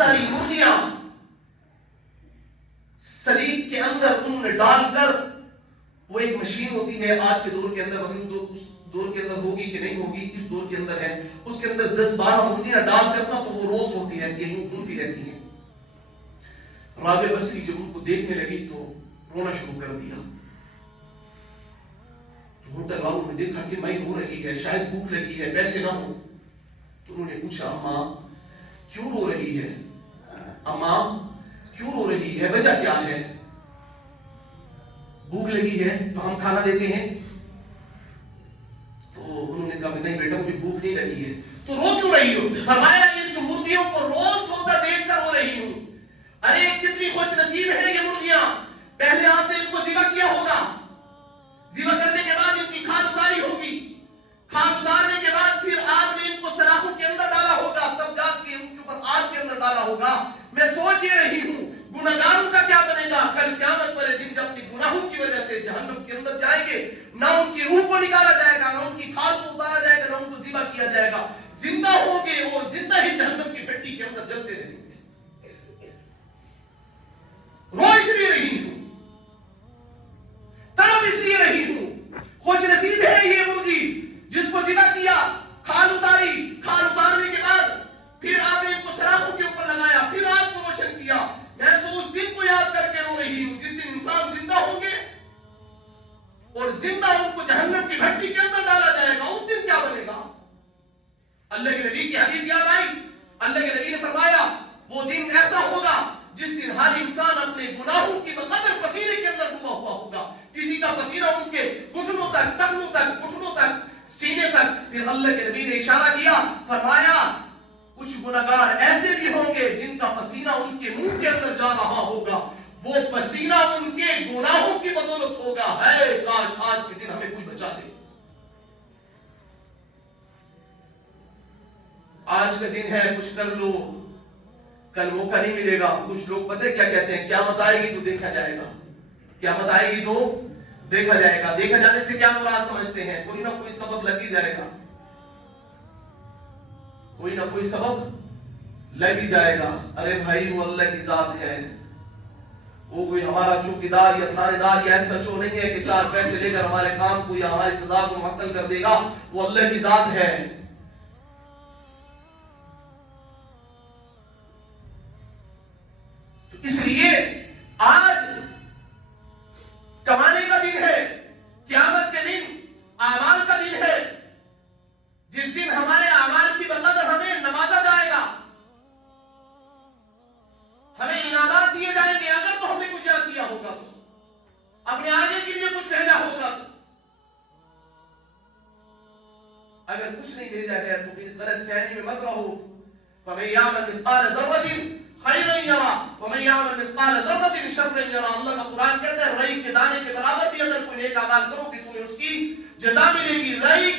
ساری مرغیاں سلیب کے اندر ان میں ڈال کر، وہ ایک مشین ہوتی ہے آج کے دور کے اندر، اس دور کے اندر ہوگی کہ نہیں ہوگی، اس دور کے اندر ہے، اس کے اندر 10-12 مرغیاں ڈال کر تو وہ روز ہوتی رہتی ہیں، یوں گھومتی رہتی ہیں۔ رابعہ بصری جب ان کو دیکھنے لگی تو رونا شروع کر دیا۔ تو ہوٹل والوں نے دیکھا کہ مائی رو رہی ہے، شاید بھوک لگی ہے، پیسے نہ ہو، تو انہوں نے پوچھا اماں کیوں رو رہی ہے؟ اماں کیوں رو رہی ہے؟ وجہ کیا ہے؟ بھوک لگی ہے تو ہم کھانا دیتے ہیں؟ تو انہوں نے کہا نہیں بیٹا مجھے بھوک نہیں لگی ہے۔ تو رو کیوں رہی ہو؟ فرمایا اس مرغیوں کو روز دھوتا دیکھ کر رو رہی ہوں۔ ارے کتنی خوش نصیب ہے یہ مرغیاں، پہلے آپ نے ان کو ذبح کیا ہوگا، ذبح کرنے کے بعد ان کی کھال اتاری ہوگی، کھال اتارنے کے بعد پھر آپ نے ان کو سلاخوں کے اندر ڈالا ہوگا، تب جا کے ان کے اوپر آگ کے اندر ڈالا ہوگا۔ میں سوچ یہ رہی ہوں گناہگاروں کا کیا بنے گا کل قیامت والے دن، جب اپنی گناہوں کی وجہ سے جہنم کے اندر جائیں گے، نہ ان کی روح کو نکالا جائے گا، نہ ان کی کھال کو اتارا جائے گا، نہ ان کو ذبح کیا جائے گا، زندہ ہوں گے اور زندہ ہی جہنم کی پٹی کے اندر جلتے رہیں گے۔ رو اس لیے رہی ہوں، تڑپ اس لیے رہی ہوں۔ خوش نصیب ہے یہ مرغی جس کو ذبح کیا، کھال اتاری، کھال اتارنے کے بعد پھر آپ نے ان کو سلاخوں کے اوپر لگایا، پھر آگ کو روشن کیا۔ میں تو اس دن کو یاد کر کے رو رہی ہوں جس دن انسان زندہ ہوں گے اور زندہ ان کو جہنم کی بھٹی کے اندر ڈالا جائے گا، اس دن کیا بنے گا؟ اللہ کے نبی کی حدیث یاد آئی، اللہ کے نبی نے فرمایا وہ دن ایسا ہوگا جس دن ہر انسان اپنے گناہوں کی بقدر پسینے کے اندر ڈوبا ہوا ہوگا، کسی کا پسینہ ان کے گھٹنوں تک، ٹخنوں تک، گھٹنوں تک، سینے تک۔ پھر اللہ کے نبی نے اشارہ کیا، فرمایا کچھ گناہگار ایسے بھی ہوں گے جن کا پسینہ ان کے منہ کے اندر جا رہا ہوگا، وہ پسینہ ان کے گناہوں کی بدولت ہوگا۔ ہے کاش آج کے دن ہمیں کوئی بچا دے۔ آج کا دن ہے، کچھ کر لو، کل موقع نہیں ملے گا۔ کچھ لوگ پتہ کیا کہتے ہیں، قیامت آئے گی تو دیکھا جائے گا، قیامت آئے گی تو دیکھا جائے گا۔ دیکھا جانے سے کیا مراد سمجھتے ہیں؟ کوئی نہ کوئی سبب لگ ہی جائے گا، کوئی نہ کوئی سبب لگ ہی جائے گا۔ ارے بھائی وہ اللہ کی ذات ہے، وہ کوئی ہمارا چوکیدار یا تھانے دار یا ایسا چو نہیں ہے کہ 4 پیسے لے کر ہمارے کام کو یا ہماری سزا کو معطل کر دے گا۔ وہ اللہ کی ذات ہے۔ تو اس لیے آج کمانے کا دن ہے، قیامت کے دن اعمال کا دن ہے، جس دن ہمارے اعمال کی بقدر ہمیں نوازا جائے گا، ہمیں انعامات دیے جائیں گے اگر تو ہم نے کچھ یاد کیا ہوگا، اپنے آگے کے لیے کچھ بھیجا ہوگا۔ اگر کچھ نہیں بھیجا ہے تو اس غلط فہمی میں مت رہو۔ فَمَن يَعْمَلْ مِثْقَالَ ذَرَّةٍ خَيْرًا يَرَهُ وَمَن يَعْمَلْ مِثْقَالَ ذَرَّةٍ شَرًّا يَرَهُ۔ اللہ کا قرآن کہتا ہے رئی کے دانے کے برابر بھی اگر کوئی نیک اعمال کرو گے تمہیں اس کی جزا ملے گی۔ رئی